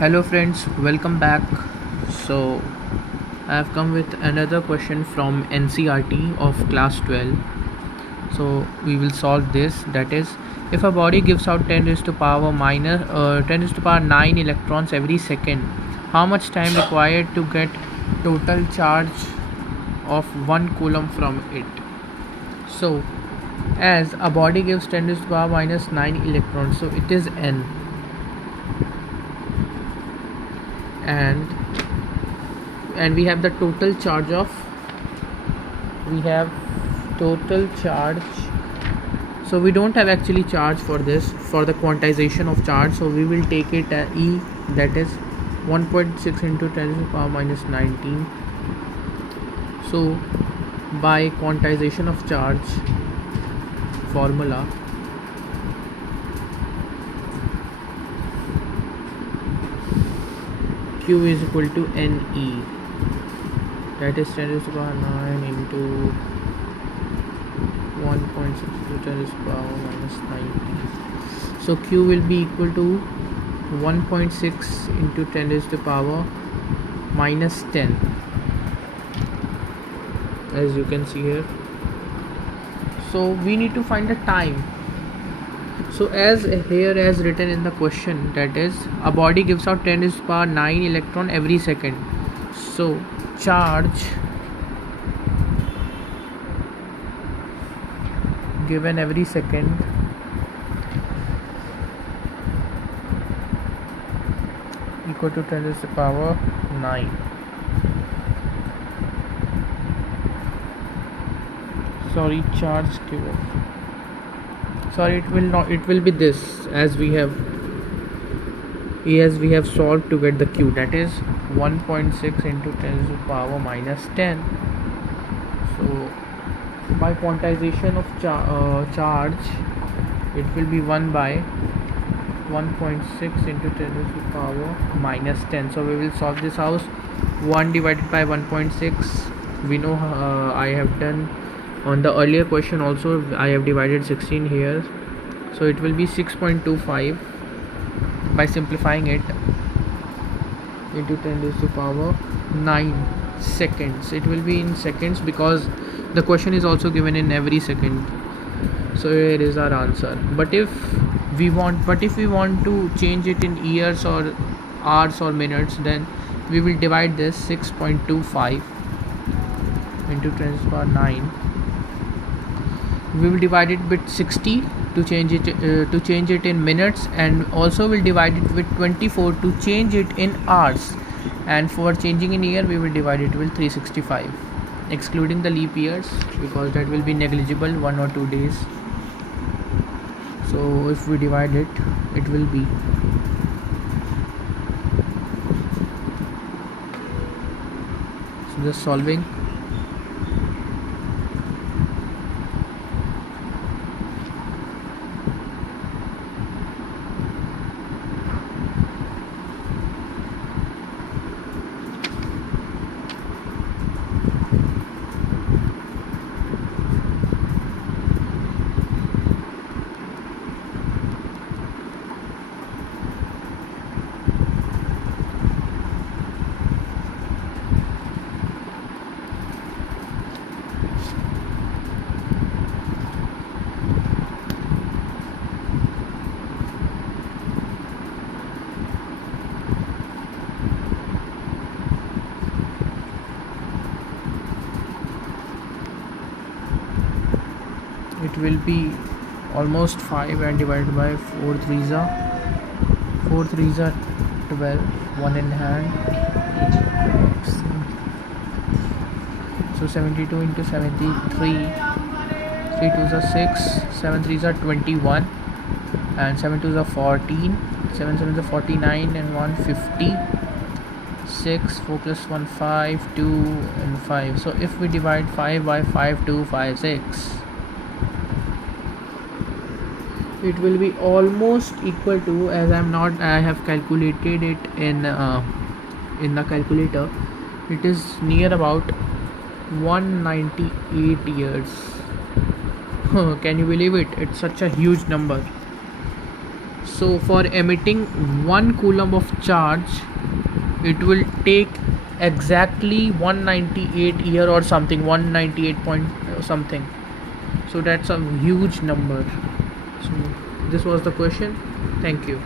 Hello friends, welcome back. So I have come with another question from NCRT of class 12. So we will solve this. That is, if a body gives out 10 raised to power minus 10 raised to power 9 electrons every second, how much time required to get total charge of 1 coulomb from it? So as a body gives 10 raised to power minus 9 electrons, so it is n, and we have the total charge of total charge. So we don't have actually charge for this, for the quantization of charge, so we will take it E, that is 1.6 into 10 to the power minus 19. So by quantization of charge formula, Q is equal to NE, that is 10 to the power 9 into 1.6 to 10 to the power minus 19. So Q will be equal to 1.6 into 10 to the power minus 10, as you can see here. So we need to find the time. So as here as written in the question, that is, a body gives out 10 to the power 9 electron every second. So charge given every second equal to 10 to the power 9. Sorry, charge given. Sorry, it will not. It will be this, as we have solved to get the Q, that is 1.6 into 10 to the power minus 10. So by quantization of charge, it will be 1 by 1.6 into 10 to the power minus 10. So we will solve this out. 1 divided by 1.6, we know I have done on the earlier question also. I have divided 16 here, so it will be 6.25 by simplifying it into 10 to the power 9 seconds. It will be in seconds because the question is also given in every second. So here is our answer. But if we want to change it in years or hours or minutes, then we will divide this 6.25 into 10 to the power 9. We will divide it with 60 to change it in minutes, and also will divide it with 24 to change it in hours, and for changing in year we will divide it with 365, excluding the leap years because that will be negligible, 1 or 2 days. So if we divide it, it will be so just solving. It will be almost 5, and divided by 4 threes are 12, 1 in hand, so 72 into 73, 3 twos are 6, 7 threes are 21, and 7 twos are 14, 7 sevens are 49, and 1 50, 6, 4 plus 1 5, 2 and 5. So if we divide 5 by 5, 2, 5, 6, it will be almost equal to, as I have calculated it in the calculator, it is near about 198 years. Can you believe it? It's such a huge number. So for emitting 1 coulomb of charge, it will take exactly 198 year or something, 198 point something. So that's a huge number. So this was the question. Thank you.